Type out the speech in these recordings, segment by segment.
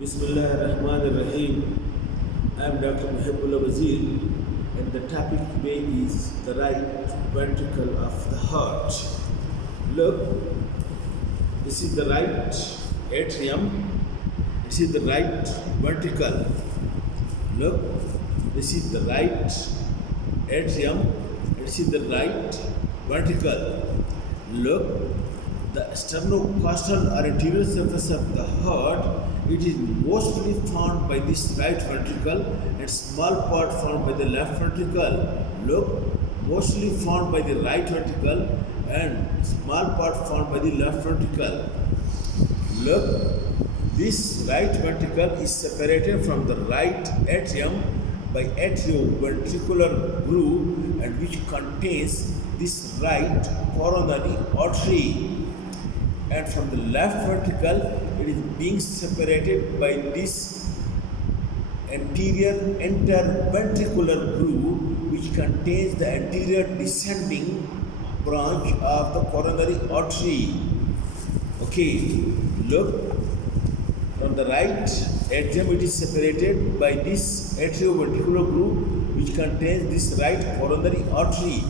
Bismillahirrahmanirrahim. I am Dr. Mohib and the topic today is the right ventricle of the heart. Look, this is the right atrium, this is the right ventricle. Look, this is the right atrium, this is the right ventricle. Look, the sternocostal or anterior surface of the heart, it is mostly formed by this right ventricle and small part formed by the left ventricle. Look, mostly formed by the right ventricle and small part formed by the left ventricle. Look, this right ventricle is separated from the right atrium by atrioventricular groove and which contains this right coronary artery, and from the left ventricle it is being separated by this anterior interventricular groove which contains the anterior descending branch of the coronary artery. Okay, look, from the right atrium it is separated by this atrioventricular groove which contains this right coronary artery,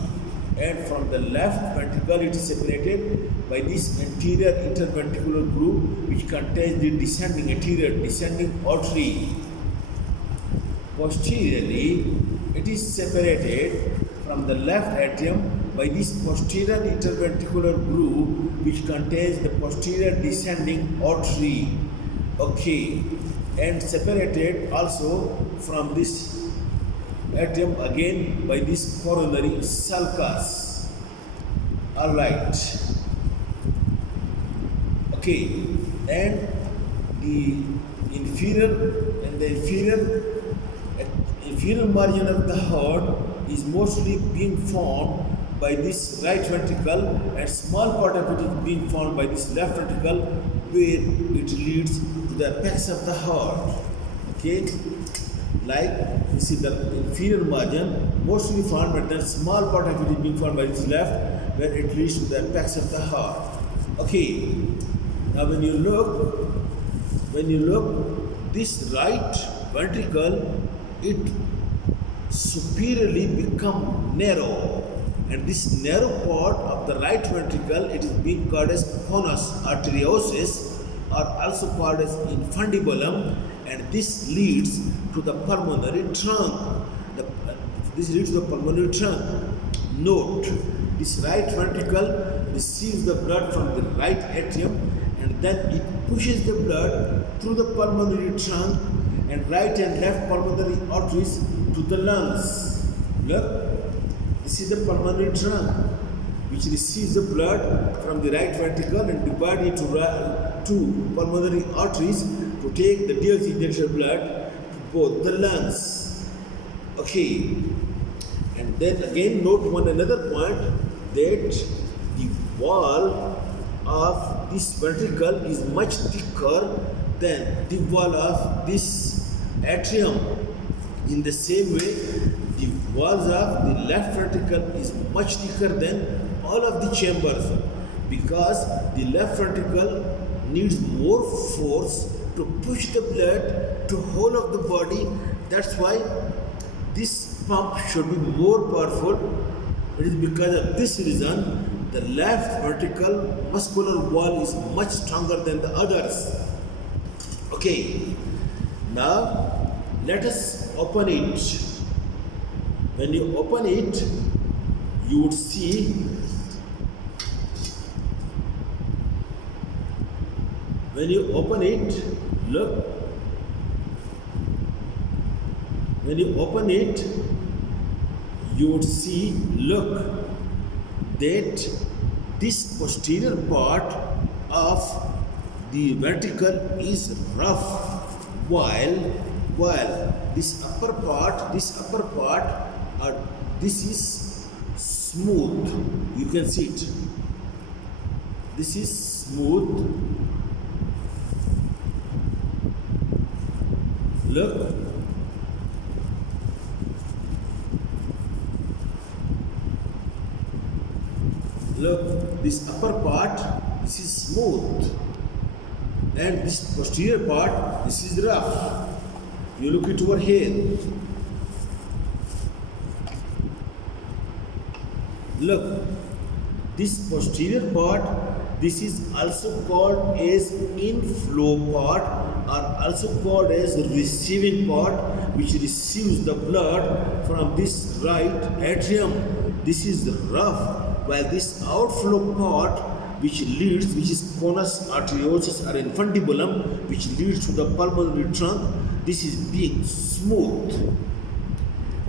and from the left ventricle it is separated by this anterior interventricular groove which contains the descending anterior descending artery. Posteriorly, it is separated from the left atrium by this posterior interventricular groove which contains the posterior descending artery. Okay, and separated also from this atrium again by this coronary sulcus. Alright. Okay, and the inferior margin of the heart is mostly being formed by this right ventricle and small part of it is being formed by this left ventricle where it leads to the apex of the heart. Okay, like this is the inferior margin mostly formed, but then small part of it is being formed by this left where it leads to the apex of the heart. Okay, now when you look this right ventricle, it superiorly become narrow, and this narrow part of the right ventricle it is being called as conus arteriosus or also called as infundibulum, and this leads to the pulmonary trunk. This leads to the pulmonary trunk. Note, this right ventricle receives the blood from the right atrium and then it pushes the blood through the pulmonary trunk and right and left pulmonary arteries to the lungs. Look, this is the pulmonary trunk which receives the blood from the right ventricle and divides it into two pulmonary arteries to take the deoxygenated blood to both the lungs. Okay, and then again note another point that the wall of this ventricle is much thicker than the wall of this atrium. In the same way, the walls of the left ventricle is much thicker than all of the chambers because the left ventricle needs more force to push the blood to whole of the body. That's why this pump should be more powerful. It is because of this reason the left ventricle muscular wall is much stronger than the others. Okay, now let us open it. When you open it, you would see when you open it, look, when you open it, you would see, look, that this posterior part of the ventricle is rough while this upper part this is smooth. You can see it. This is smooth. Look, this upper part, this is smooth, and this posterior part, this is rough. You look it over here. Look, this posterior part, this is also called as inflow part, or also called as receiving part, which receives the blood from this right atrium. This is rough, while this outflow part, which is conus arteriosus or infundibulum, which leads to the pulmonary trunk, this is being smooth.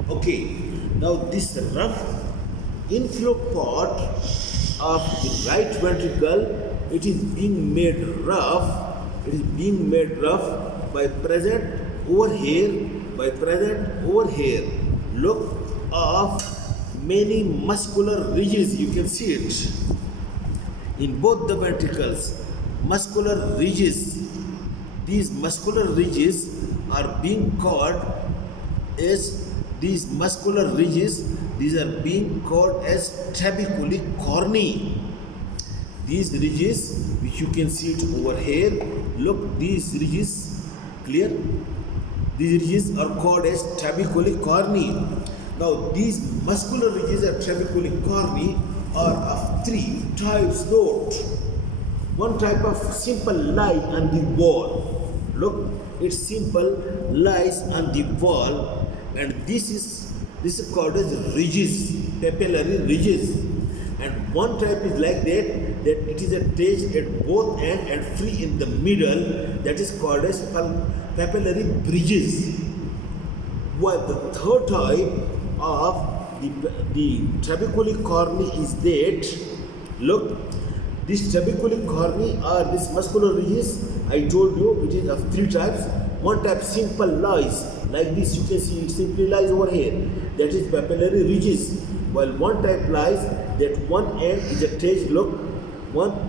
Okay, now this rough inflow part of the right ventricle, it is being made rough. It is being made rough by present over here, look of many muscular ridges. You can see it in both the ventricles. Muscular ridges. These muscular ridges are being called as these are being called as trabeculicorni. These ridges, which you can see it over here, look, these ridges, clear? These ridges are called as trabeculicorni. Now, these muscular ridges or trabeculicorni are of three types. Note, one type of simple lie on the wall. Look, it's simple lies on the wall, and this is called as ridges, papillary ridges. And one type is like that it is attached at both ends and free in the middle, that is called as papillary bridges. While the third type of the trabeculicorni is that, look, these trabeculicorni are these muscular ridges. I told you it is of three types. One type simple lies, like this, you can see it simply lies over here, that is papillary ridges. While one type lies that one end is attached, look,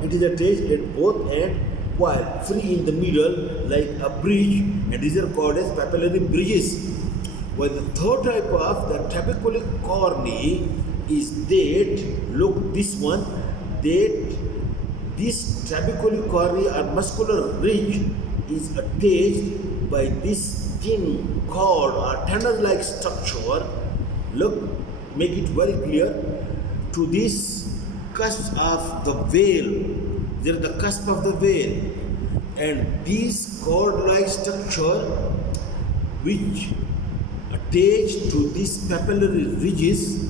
it is attached at both ends, while free in the middle like a bridge, and these are called as papillary bridges. While the third type of the trabeculicorni is that, look, this one, that this trabeculicorni or muscular ridge is attached by this thin cord or tendon-like structure. Look, make it very clear, to this cusp of the veil. There is the cusp of the veil, and this cord-like structure which attached to these papillary ridges,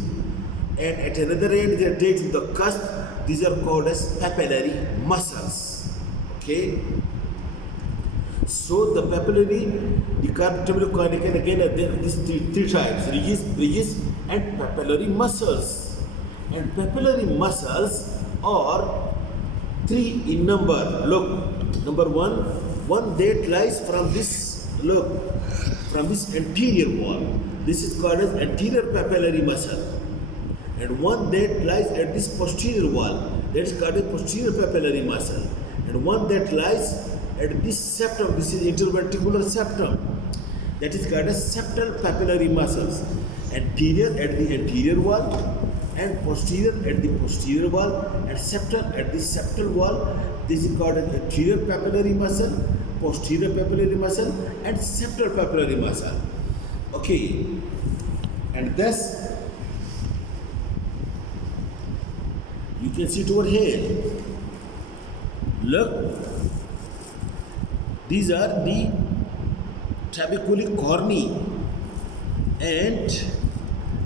and at another end they are attached to the cusp. These are called as papillary muscles. Okay. So the papillary, the trabeculicorni again there are these three types: ridges, bridges, and papillary muscles. And papillary muscles are three in number. Look, number one that lies from this, look, from this anterior wall. This is called as anterior papillary muscle. And one that lies at this posterior wall, that is called as posterior papillary muscle. And one that lies at this septum, this is interventricular septum, that is called as septal papillary muscles. Anterior at the anterior wall, and posterior at the posterior wall, and septal at the septal wall. This is called as anterior papillary muscle, posterior papillary muscle, and septal papillary muscle. Okay, and thus you can see it over here. Look, these are the trabeculicorni, and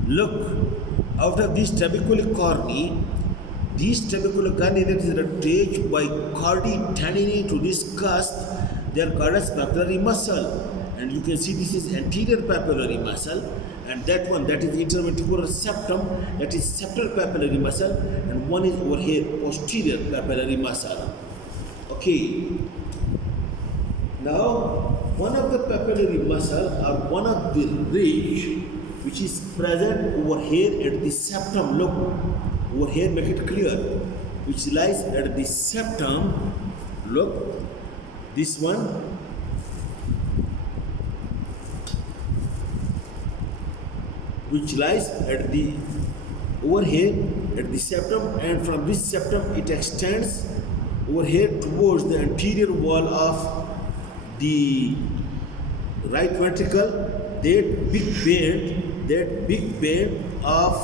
look, out of these trabeculicorni that is attached by cardi tendini to this cusp, they are called as papillary muscle. And you can see this is anterior papillary muscle, and that one, that is interventricular septum, that is septal papillary muscle, and one is over here posterior papillary muscle. Okay. Now, one of the papillary muscle or one of the ridge which is present over here at the septum, look, over here, make it clear, which lies at the septum, look, this one, which lies at the, over here at the septum, and from this septum it extends over here towards the anterior wall of the right ventricle, that big bend of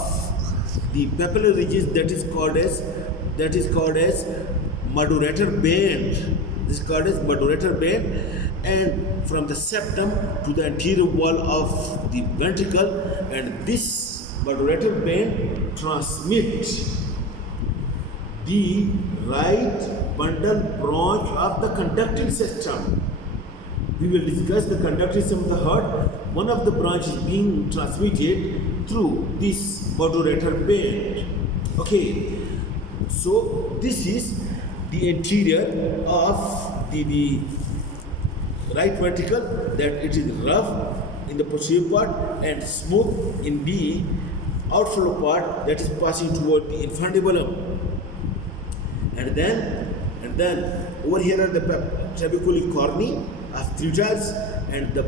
the papillary ridges, that is called as moderator band. This is called as moderator band, and from the septum to the anterior wall of the ventricle, and this moderator band transmits the right bundle branch of the conducting system. We will discuss the conducting system of the heart. One of the branches being transmitted through this moderator band. Okay, so this is the interior of the right ventricle, that it is rough in the posterior part and smooth in the outflow part, that is passing toward the infundibulum. And then over here are the trabeculae corni of 3 types, and the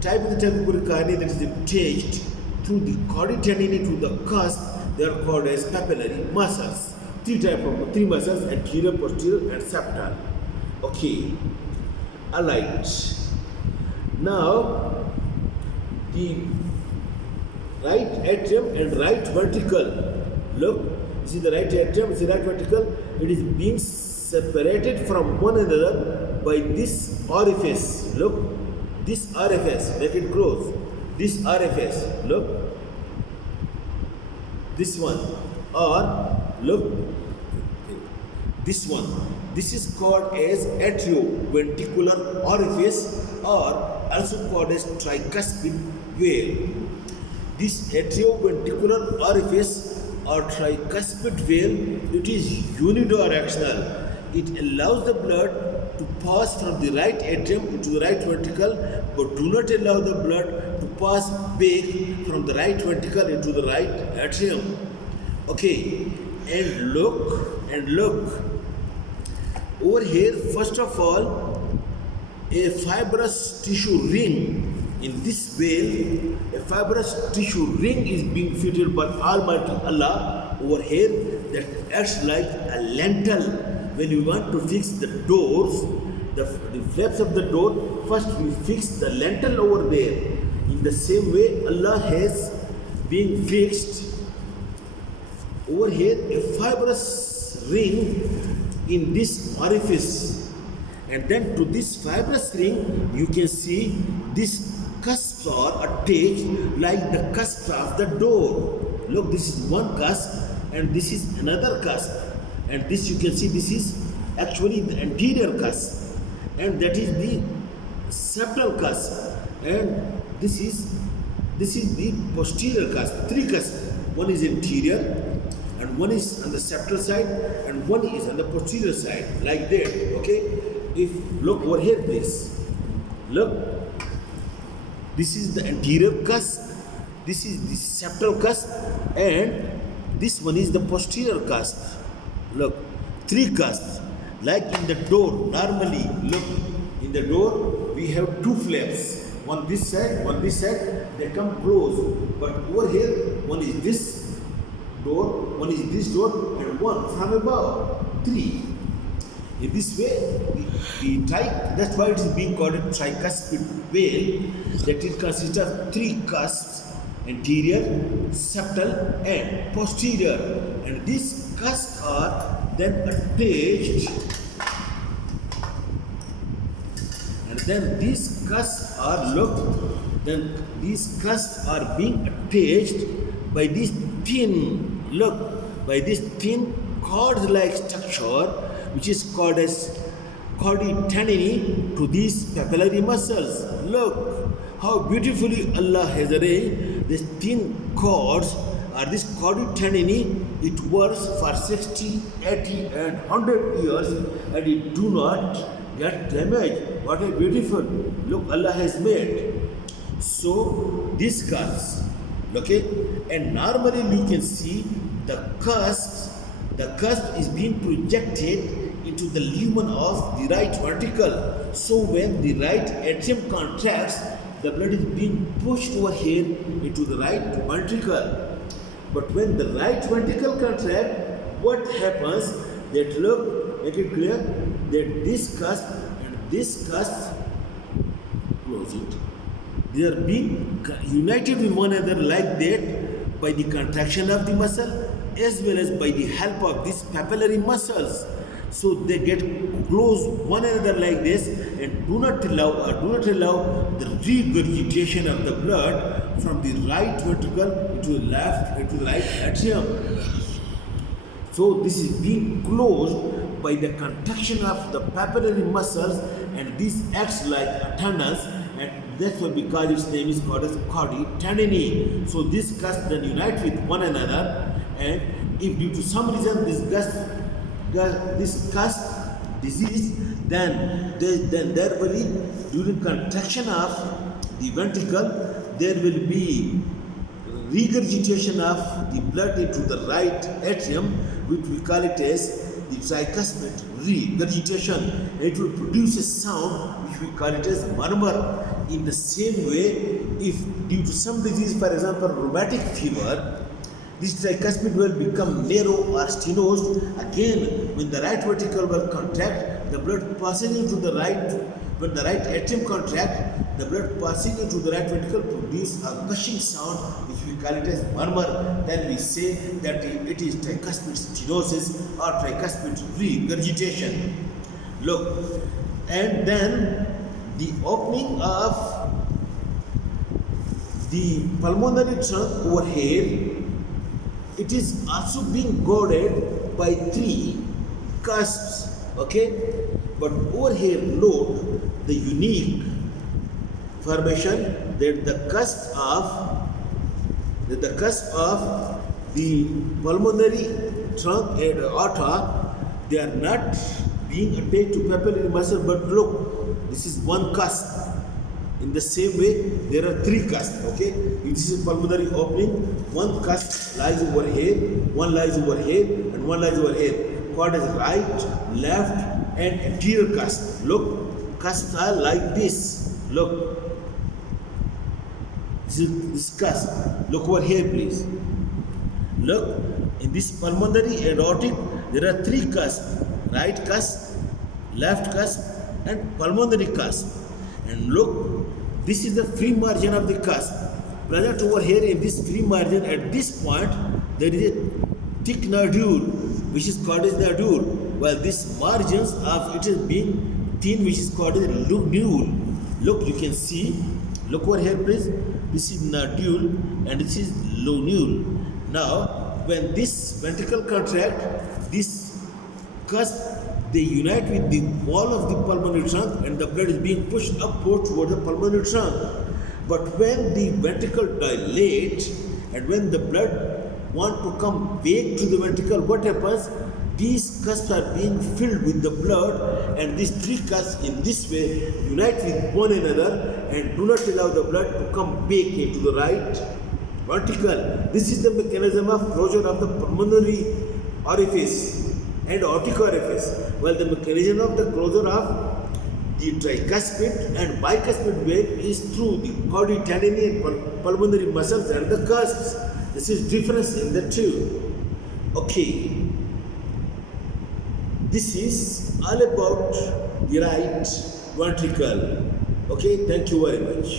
type of the trabeculae corni that is attached through the chordae tendinae to the cusp, they are called as papillary muscles. 3 muscles: anterior, posterior, and septal. Okay, alright. Now the right atrium and right ventricle. Look, this is the right atrium, this is the right ventricle. It is being separated from one another by this orifice. Look, this orifice, make it close. This orifice, look, this one, or look, this one. This is called as atrioventricular orifice, or also called as tricuspid valve. This atrioventricular orifice or tricuspid valve, it is unidirectional. It allows the blood to pass from the right atrium into the right ventricle, but do not allow the blood to pass back from the right ventricle into the right atrium. Okay, and look. Over here, first of all, a fibrous tissue ring. In this valve, a fibrous tissue ring is being fitted by Almighty Allah over here, that acts like a lintel. When you want to fix the doors, the flaps of the door, first we fix the lintel over there. In the same way, Allah has been fixed over here a fibrous ring in this orifice, and then to this fibrous ring you can see this cusps are attached like the cusp of the door. Look, this is one cusp and this is another cusp, and this you can see, this is actually the anterior cusp, and that is the septal cusp, and this is the posterior cusp. 3 cusps. One is anterior, and one is on the septal side, and one is on the posterior side, like that. Okay, if look over here, please look. This is the anterior cusp, this is the septal cusp, and this one is the posterior cusp. Look, 3 cusps. Like in the door, normally, look, in the door we have 2 flaps. One this side, one this side, they come close. But over here, one is this door, one is this door, and one from above. 3. In this way, that's why it is being called a tricuspid valve, that it consists of 3 cusps: anterior, septal, and posterior. And these cusps are then attached, and then these cusps are these cusps are being attached by this thin cord-like structure, which is called as chordae tendinae to these papillary muscles. Look how beautifully Allah has arranged these thin cords, or this chordae tendinae. It works for 60, 80 and 100 years, and it do not get damaged. What a beautiful look Allah has made. So these cusps, okay, and normally you can see the cusp is being projected into the lumen of the right ventricle. So when the right atrium contracts, the blood is being pushed over here into the right ventricle. But when the right ventricle contracts, what happens? That look, make it clear that this cusp and this cusp, close it, they are being united with one another like that by the contraction of the muscle as well as by the help of these papillary muscles. So they get close one another like this and do not allow the regurgitation of the blood from the right ventricle into the left into the right atrium. So this is being closed by the contraction of the papillary muscles, and this acts like tunnels, and that's why because its name is called as chordae. So this cusp then unite with one another, and if due to some reason this cusp disease, then there will be, during contraction of the ventricle, there will be regurgitation of the blood into the right atrium, which we call it as the tricuspid regurgitation. It will produce a sound which we call it as murmur. In the same way, if due to some disease, for example rheumatic fever, this tricuspid will become narrow or stenosed. Again, when the right ventricle will contract, the blood passing into the right, when the right atrium contract, the blood passing into the right ventricle produce a gushing sound which we call it as murmur. Then we say that it is tricuspid stenosis or tricuspid regurgitation. Look, and then the opening of the pulmonary trunk over here, it is also being guarded by three cusps, okay? But over here, note the unique formation that the cusp of the pulmonary trunk and aorta, they are not being attached to papillary muscle, but look, this is one cusp. In the same way, there are three cusps, okay? If this is pulmonary opening, one cusp lies over here, one lies over here, and one lies over here. Called as right, left, and anterior cusp. Look, cusps are like this. Look, this is this cusp. Look over here, please. Look, in this pulmonary and aortic, there are three cusps: right cusp, left cusp, and pulmonary cusp. And look, this is the free margin of the cusp. Present over here in this free margin, at this point, there is a thick nodule, which is called as nodule. While these margins of it is being thin, which is called as lunule. Look, you can see. Look over here, please. This is nodule and this is lunule. Now, when this ventricle contract, this cusp, they unite with the wall of the pulmonary trunk, and the blood is being pushed upward toward the pulmonary trunk. But when the ventricle dilates and when the blood want to come back to the ventricle, what happens? These cusps are being filled with the blood, and these three cusps in this way unite with one another and do not allow the blood to come back into the right ventricle. This is the mechanism of closure of the pulmonary orifice and aortic orifice, while the mechanism of the closure of the tricuspid and bicuspid vein is through the chordae and pulmonary muscles and the cusps. This is difference in the two. Okay, this is all about the right ventricle. Okay, thank you very much.